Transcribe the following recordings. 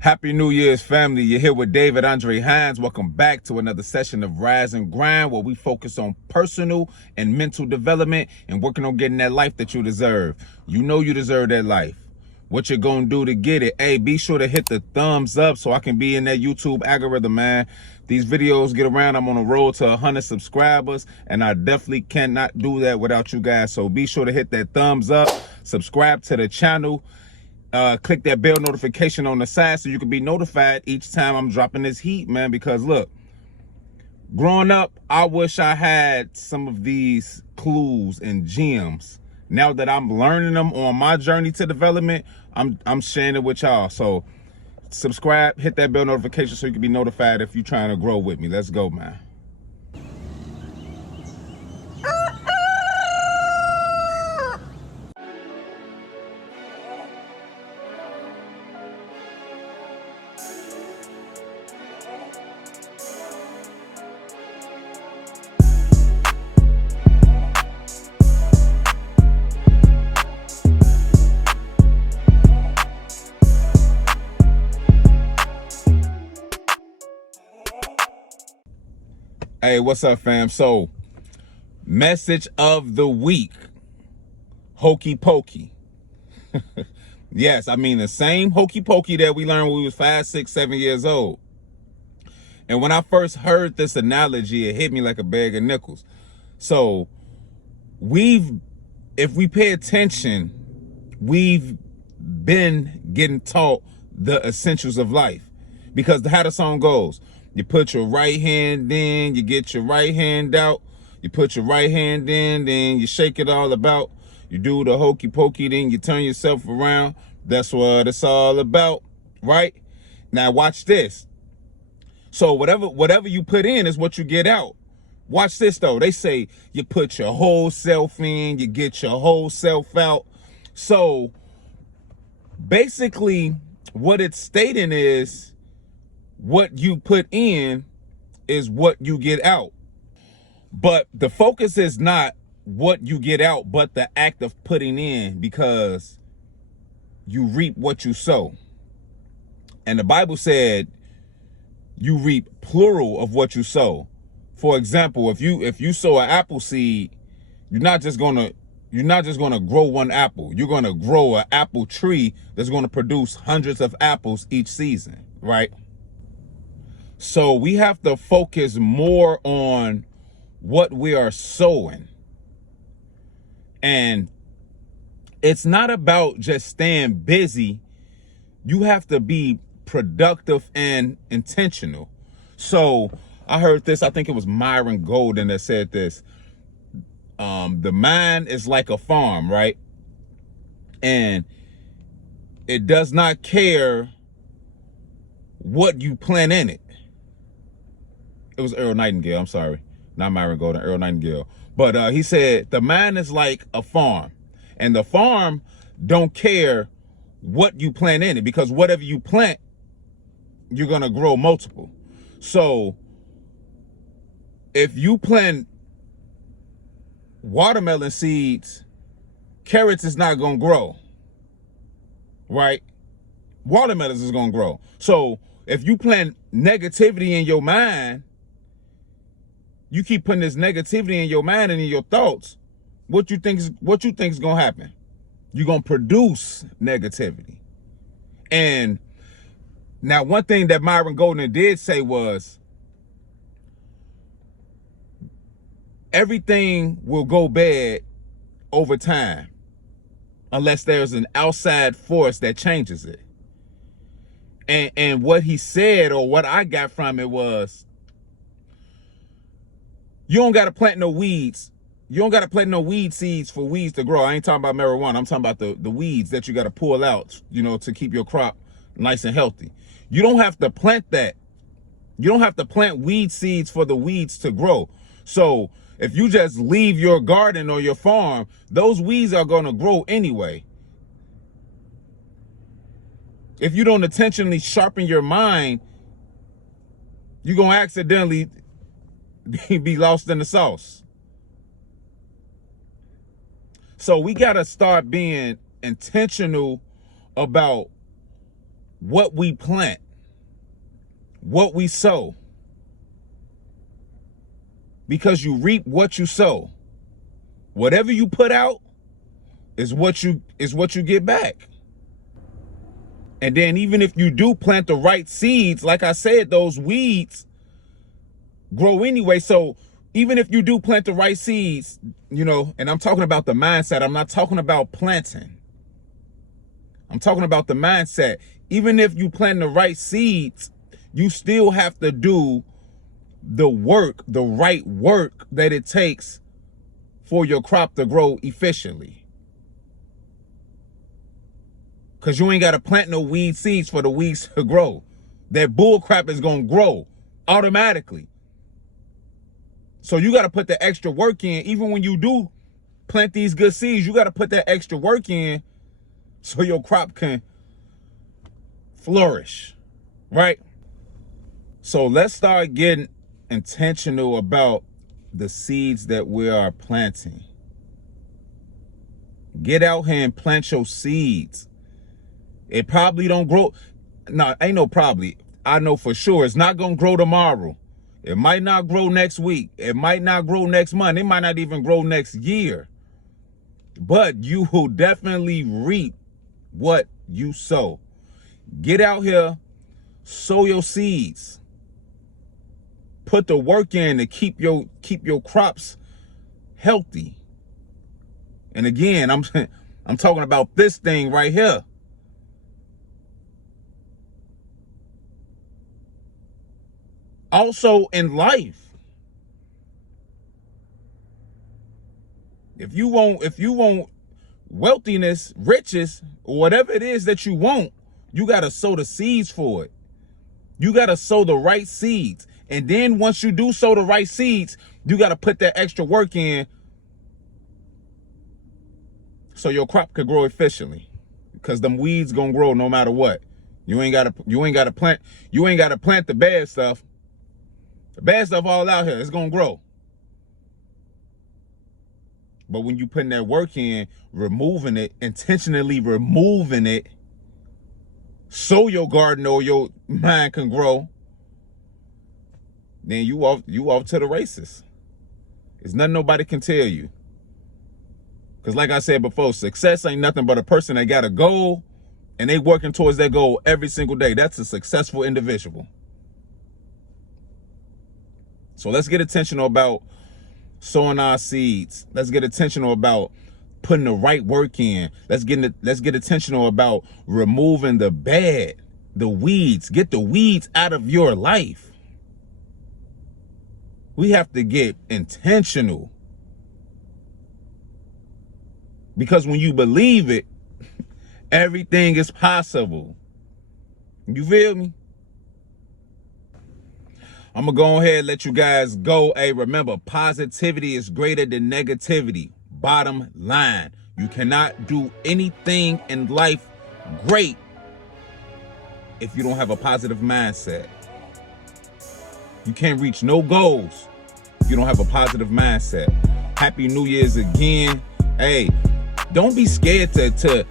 Happy New Year's, family. You're here with David Andre Hines. Welcome back to another session of Rise and Grind, where we focus on personal and mental development and working on getting that life that you deserve. You know you deserve that life. What you're going to do to get it? Hey, be sure to hit the thumbs up so I can be in that YouTube algorithm, man. These videos get around. I'm on the road to 100 subscribers, and I definitely cannot do that without you guys. So be sure to hit that thumbs up, subscribe to the channel. Click that bell notification on the side so you can be notified each time I'm dropping this heat, man. Because look, growing up, I wish I had some of these clues and gems. Now that I'm learning them on my journey to development, I'm sharing it with y'all. So subscribe, hit that bell notification so you can be notified if you're trying to grow with me. Let's go, man. Hey, what's up, fam? So, message of the week, hokey pokey. Yes, I mean the same hokey pokey that we learned when we was 5, 6, 7 years old. And when I first heard this analogy, it hit me like a bag of nickels. So, if we pay attention, we've been getting taught the essentials of life. Because how the song goes, you put your right hand in, you get your right hand out. You put your right hand in, then you shake it all about. You do the hokey pokey, then you turn yourself around. That's what it's all about, right? Now watch this. So whatever you put in is what you get out. Watch this though. They say you put your whole self in, you get your whole self out. So basically what it's stating is, what you put in is what you get out. But the focus is not what you get out, but the act of putting in, because you reap what you sow. And the Bible said you reap plural of what you sow. For example, if you sow an apple seed, you're not just gonna grow one apple. You're gonna grow an apple tree that's gonna produce hundreds of apples each season, right? So we have to focus more on what we are sowing. And it's not about just staying busy. You have to be productive and intentional. So I heard this, I think it was Myron Golden that said this. The mind is like a farm, right? And it does not care what you plant in it. It was Earl Nightingale, I'm sorry. Not Myron Golden, Earl Nightingale. But he said, the mind is like a farm. And the farm don't care what you plant in it, because whatever you plant, you're going to grow multiple. So if you plant watermelon seeds, carrots is not going to grow, right? Watermelons is going to grow. So if you plant negativity in your mind, you keep putting this negativity in your mind and in your thoughts, what you think is going to happen? You're going to produce negativity. And now one thing that Myron Golden did say was, everything will go bad over time unless there's an outside force that changes it. And what he said, or what I got from it, was, you don't got to plant no weeds. You don't got to plant no weed seeds for weeds to grow. I ain't talking about marijuana. I'm talking about the weeds that you got to pull out, to keep your crop nice and healthy. You don't have to plant that. You don't have to plant weed seeds for the weeds to grow. So if you just leave your garden or your farm, those weeds are going to grow anyway. If you don't intentionally sharpen your mind, you're going to accidentally be lost in the sauce. So we got to start being intentional about what we plant, what we sow. Because you reap what you sow. Whatever you put out is what you get back. And then even if you do plant the right seeds, like I said, those weeds grow anyway. So even if you do plant the right seeds, you know, and I'm talking about the mindset, I'm not talking about planting. I'm talking about the mindset. Even if you plant the right seeds, you still have to do the work, the right work that it takes for your crop to grow efficiently. Because you ain't got to plant no weed seeds for the weeds to grow. That bull crap is going to grow automatically. So you got to put the extra work in. Even when you do plant these good seeds, you got to put that extra work in so your crop can flourish, right? So let's start getting intentional about the seeds that we are planting. Get out here and plant your seeds. It probably don't grow. No, ain't no probably. I know for sure it's not going to grow tomorrow. It might not grow next week. It might not grow next month. It might not even grow next year. But you will definitely reap what you sow. Get out here, sow your seeds. Put the work in to keep your crops healthy. And again, I'm talking about this thing right here. Also in life, if you want wealthiness, riches, or whatever it is that you want, you got to sow the seeds for it. You got to sow the right seeds. And then once you do sow the right seeds, you got to put that extra work in so your crop could grow efficiently. Because them weeds gonna grow no matter what. You ain't gotta plant the bad stuff. The bad stuff all out here, it's gonna grow. But when you putting that work in, removing it, intentionally removing it, so your garden or your mind can grow, then you off to the races. There's nothing nobody can tell you. Because like I said before, success ain't nothing but a person that got a goal and they working towards that goal every single day. That's a successful individual. So let's get intentional about sowing our seeds. Let's get intentional about putting the right work in. Let's get intentional about removing the bad, the weeds. Get the weeds out of your life. We have to get intentional. Because when you believe it, everything is possible. You feel me? I'm going to go ahead and let you guys go. Hey, remember, positivity is greater than negativity. Bottom line. You cannot do anything in life great if you don't have a positive mindset. You can't reach no goals if you don't have a positive mindset. Happy New Year's again. Hey, don't be scared to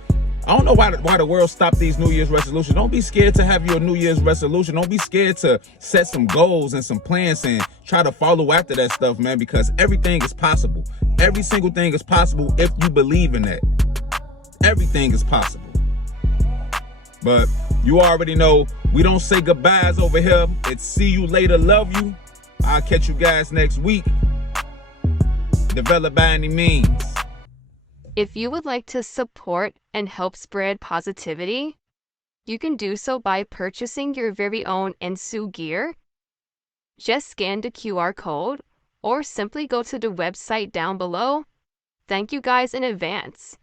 I don't know why the world stopped these New Year's resolutions. Don't be scared to have your New Year's resolution. Don't be scared to set some goals and some plans and try to follow after that stuff, man, because everything is possible. Every single thing is possible if you believe in that. Everything is possible. But you already know we don't say goodbyes over here. It's see you later, love you. I'll catch you guys next week. Develop by any means. If you would like to support and help spread positivity, you can do so by purchasing your very own Ensu gear. Just scan the QR code or simply go to the website down below. Thank you guys in advance.